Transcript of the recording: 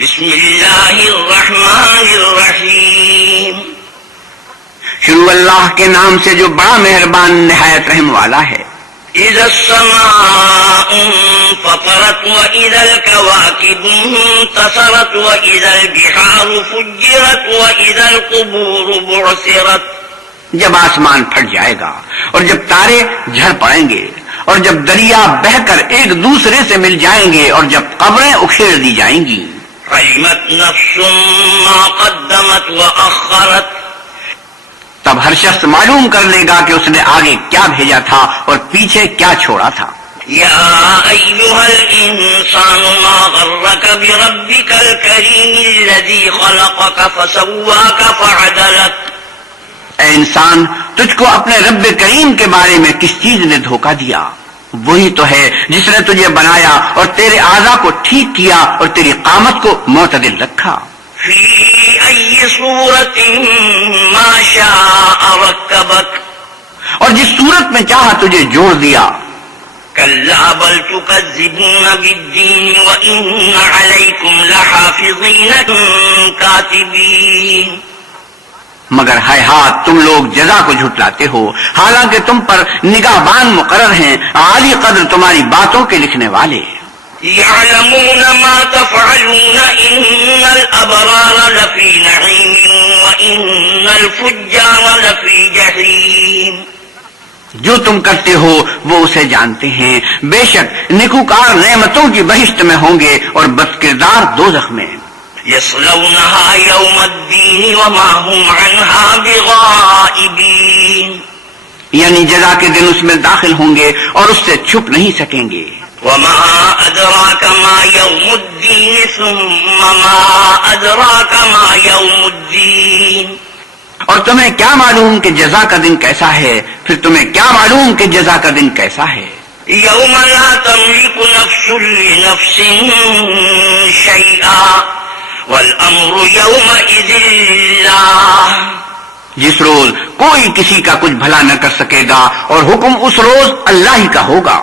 بسم اللہ الرحمن الرحیم. شروع اللہ کے نام سے جو بڑا مہربان نہایت رحم والا ہے. اذا السماء انفطرت واذا الكواكب انتصرت واذا البحار فجرت واذا القبور بعثرت. جب آسمان پھٹ جائے گا اور جب تارے جھڑ پڑیں گے اور جب دریا بہہ کر ایک دوسرے سے مل جائیں گے اور جب قبریں اکھیڑ دی جائیں گی. علمت نفس ما قدمت واخرت. تب ہر شخص معلوم کر لے گا کہ اس نے آگے کیا بھیجا تھا اور پیچھے کیا چھوڑا تھا. یا ایھا الانسان ما غرک بربک الکریم الذی خلقک فسواک فعدلک. اے انسان، تجھ کو اپنے رب کریم کے بارے میں کس چیز نے دھوکہ دیا؟ وہی تو ہے جس نے تجھے بنایا اور تیرے اعضاء کو ٹھیک کیا اور تیری قامت کو معتدل رکھا. فی ای صورت ما شاء رکبک. اور جس صورت میں چاہا تجھے جوڑ دیا. کلا بل تکذبون بالدین وان علیکم لحافظین کاتبین. مگر ہائے ہاتھ تم لوگ جزا کو جھٹلاتے ہو، حالانکہ تم پر نگہبان مقرر ہیں، عالی قدر تمہاری باتوں کے لکھنے والے. یعلمون ما تفعلون ان الابرار لفی نعیم وان الفجار لفی جحیم. جو تم کرتے ہو وہ اسے جانتے ہیں، بے شک نیکوکار نعمتوں کی بہشت میں ہوں گے اور بدکردار دوزخ میں. یصلونها یوم الدین وما هم عنها بغائبین. یعنی جزا کے دن اس میں داخل ہوں گے اور اس سے چھپ نہیں سکیں گے. وما ادراک ما یوم الدین ثم ما ادراک ما یوم الدین. اور تمہیں کیا معلوم کہ جزا کا دن کیسا ہے؟ پھر تمہیں کیا معلوم کہ جزا کا دن کیسا ہے؟ یوم لا تملک نفس لنفس شیئا والامر یومئذ للہ. جس روز کوئی کسی کا کچھ بھلا نہ کر سکے گا اور حکم اس روز اللہ ہی کا ہوگا.